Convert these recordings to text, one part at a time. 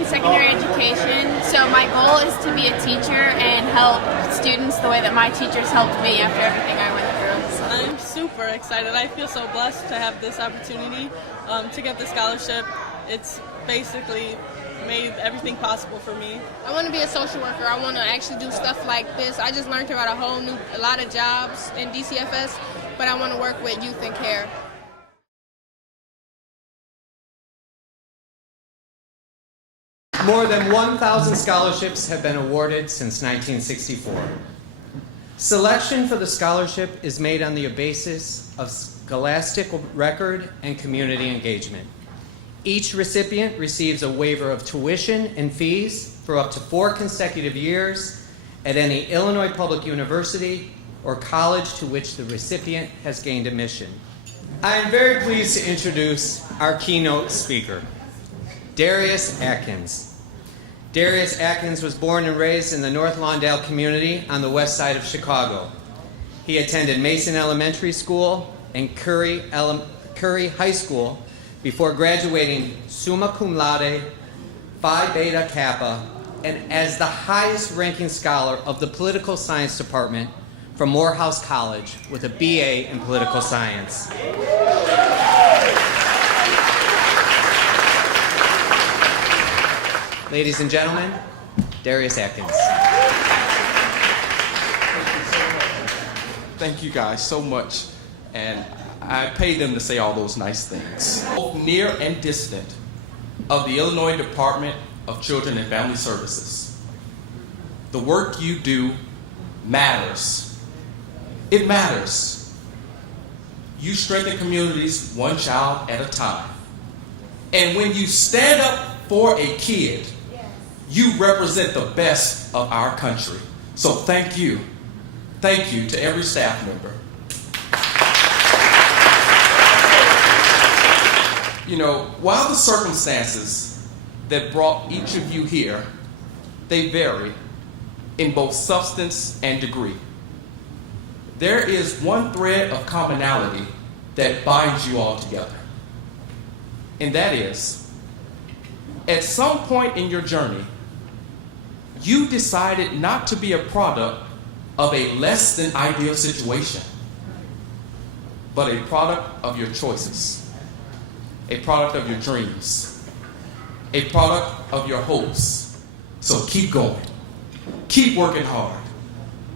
in secondary education, so my goal is to be a teacher and help students the way that my teachers helped me after everything I went through. So. I'm super excited. I feel so blessed to have this opportunity to get the scholarship. It's basically made everything possible for me. I want to be a social worker. I want to actually do stuff like this. I just learned about a lot of jobs in DCFS, but I want to work with youth and care. More than 1,000 scholarships have been awarded since 1964. Selection for the scholarship is made on the basis of scholastic record and community engagement. Each recipient receives a waiver of tuition and fees for up to 4 consecutive years at any Illinois public university or college to which the recipient has gained admission. I am very pleased to introduce our keynote speaker, DARIUS Atkins. DARIUS Atkins was born and raised in the North Lawndale community on the west side of Chicago. He attended Mason Elementary School and Curry High School before graduating summa cum laude, Phi Beta Kappa, and as the highest ranking scholar of the political science department from Morehouse College with a BA in political science. Ladies and gentlemen, DARIUS Atkins. Thank you guys so much, and I paid them to say all those nice things. Both near and distant of the Illinois Department of Children and Family Services. The work you do matters. It matters. You strengthen communities one child at a time. And when you stand up for a kid, you represent the best of our country. So thank you. Thank you to every staff member. You know, while the circumstances that brought each of you here, they vary in both substance and degree, there is one thread of commonality that binds you all together. And that is, at some point in your journey, you decided not to be a product of a less than ideal situation, but a product of your choices. A product of your dreams, a product of your hopes. So keep going, keep working hard,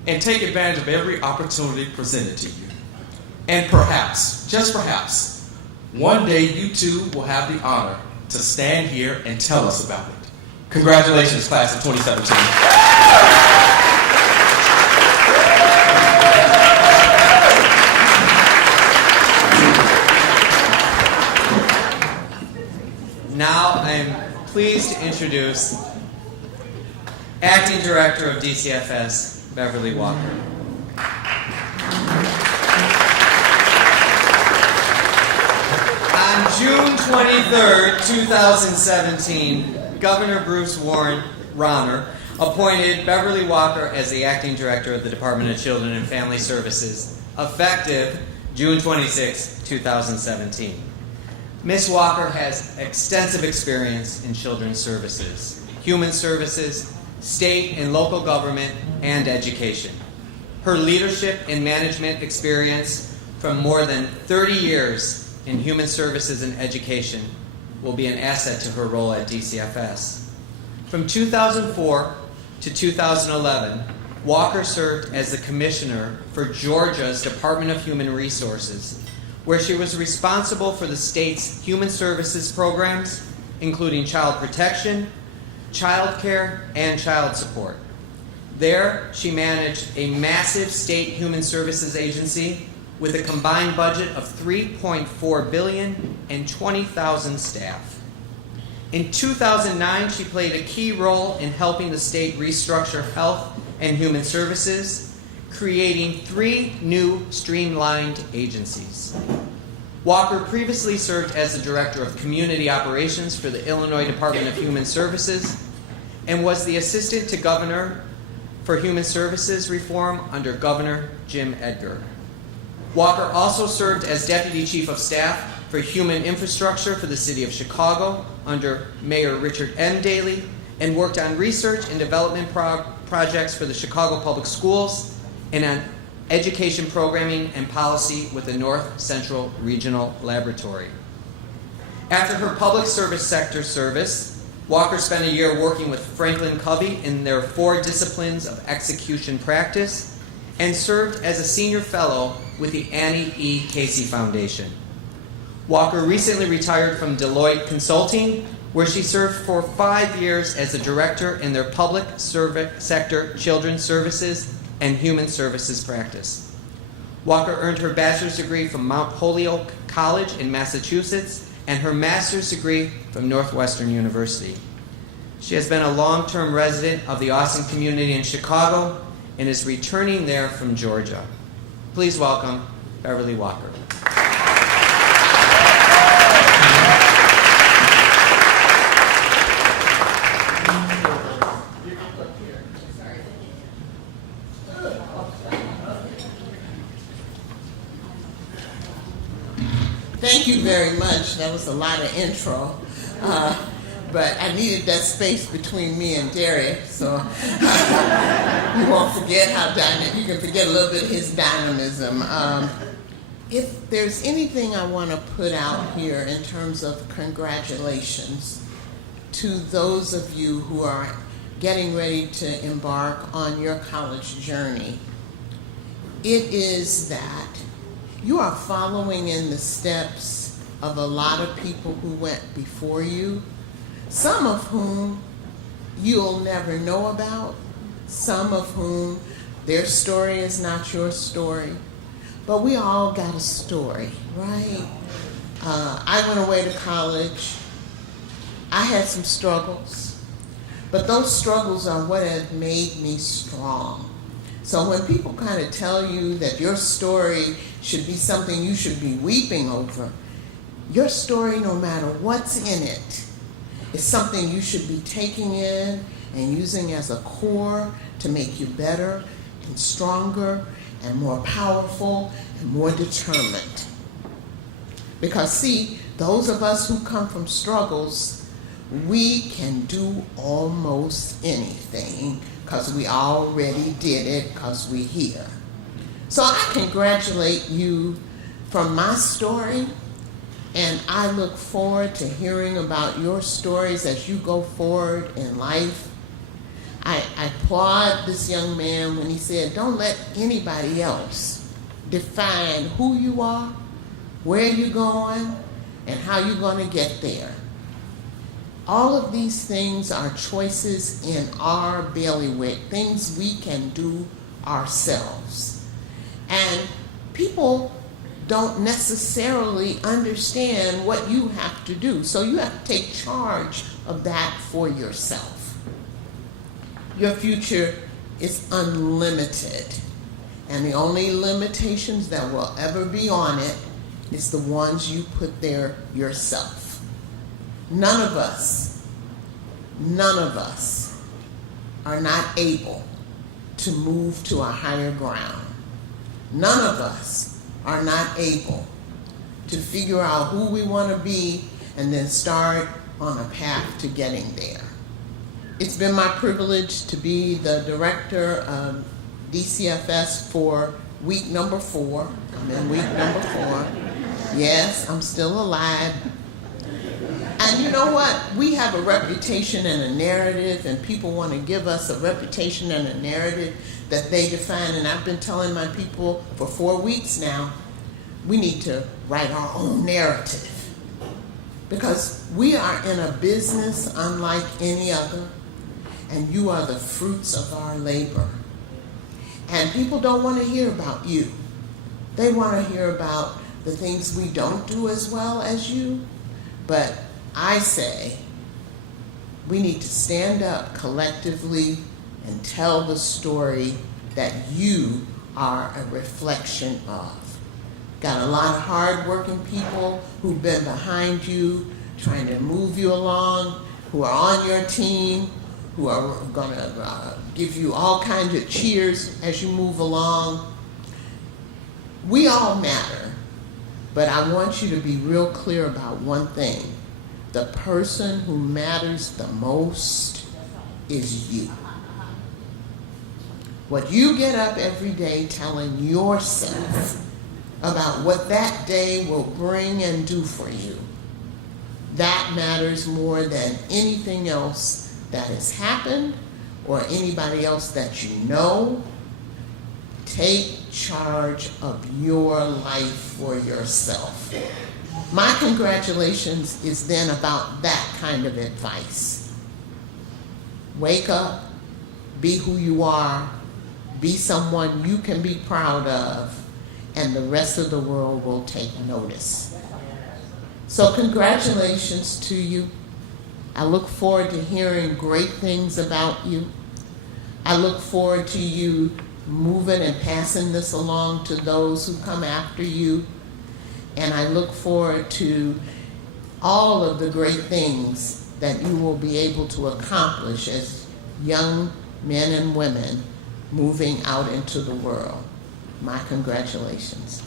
and take advantage of every opportunity presented to you. And perhaps, just perhaps, one day you too will have the honor to stand here and tell us about it. Congratulations, class of 2017. Now I'm pleased to introduce Acting Director of DCFS, Beverly Walker. On June 23rd, 2017, Governor Bruce Rauner appointed Beverly Walker as the Acting Director of the Department of Children and Family Services, effective June 26, 2017. Ms. Walker has extensive experience in children's services, human services, state and local government, and education. Her leadership and management experience from more than 30 years in human services and education will be an asset to her role at DCFS. From 2004 to 2011, Walker served as the Commissioner for Georgia's Department of Human Resources, where she was responsible for the state's human services programs, including child protection, child care, and child support. There, she managed a massive state human services agency with a combined budget of $3.4 billion and 20,000 staff. In 2009, she played a key role in helping the state restructure health and human services, creating 3 new streamlined agencies. Walker previously served as the Director of Community Operations for the Illinois Department of Human Services and was the Assistant to Governor for Human Services Reform under Governor Jim Edgar. Walker also served as Deputy Chief of Staff for Human Infrastructure for the City of Chicago under Mayor Richard M. Daley, and worked on research and development projects for the Chicago Public Schools and on education programming and policy with the North Central Regional Laboratory. After her public service sector service, Walker spent a year working with Franklin Covey in their 4 disciplines of execution practice and served as a senior fellow with the Annie E. Casey Foundation. Walker recently retired from Deloitte Consulting, where she served for 5 years as a director in their public sector children's services and human services practice. Walker earned her bachelor's degree from Mount Holyoke College in Massachusetts and her master's degree from Northwestern University. She has been a long-term resident of the Austin community in Chicago and is returning there from Georgia. Please welcome Beverly Walker. Thank you very much. That was a lot of intro. But I needed that space between me and Darius, so you won't forget how dynamic, you can forget a little bit of his dynamism. If there's anything I want to put out here in terms of congratulations to those of you who are getting ready to embark on your college journey, it is that you are following in the steps of a lot of people who went before you, some of whom you'll never know about, some of whom their story is not your story, but we all got a story, right? I went away to college. I had some struggles, but those struggles are what have made me strong. So when people kind of tell you that your story should be something you should be weeping over, your story, no matter what's in it, is something you should be taking in and using as a core to make you better and stronger and more powerful and more determined. Because see, those of us who come from struggles, we can do almost anything because we already did it because we're here. So I congratulate you from my story, and I look forward to hearing about your stories as you go forward in life. I applaud this young man when he said, don't let anybody else define who you are, where you're going, and how you're going to get there. All of these things are choices in our bailiwick, things we can do ourselves. And people don't necessarily understand what you have to do, so you have to take charge of that for yourself. Your future is unlimited, and the only limitations that will ever be on it is the ones you put there yourself. None of us are not able to move to a higher ground. None of us are not able to figure out who we want to be and then start on a path to getting there. It's been my privilege to be the director of DCFS for week number 4. I'm in week number 4. Yes, I'm still alive. And you know what? We have a reputation and a narrative, and people want to give us a reputation and a narrative that they define. And I've been telling my people for 4 weeks now, we need to write our own narrative. Because we are in a business unlike any other, and you are the fruits of our labor. And people don't want to hear about you. They want to hear about the things we don't do as well as you. But I say we need to stand up collectively and tell the story that you are a reflection of. Got a lot of hard-working people who've been behind you, trying to move you along, who are on your team, who are going to give you all kinds of cheers as you move along. We all matter. But I want you to be real clear about one thing. The person who matters the most is you. What you get up every day telling yourself about what that day will bring and do for you, that matters more than anything else that has happened or anybody else that you know. Take charge of your life for yourself. My congratulations is then about that kind of advice. Wake up, be who you are, be someone you can be proud of, and the rest of the world will take notice. So congratulations to you. I look forward to hearing great things about you. I look forward to you moving and passing this along to those who come after you. And I look forward to all of the great things that you will be able to accomplish as young men and women moving out into the world. My congratulations.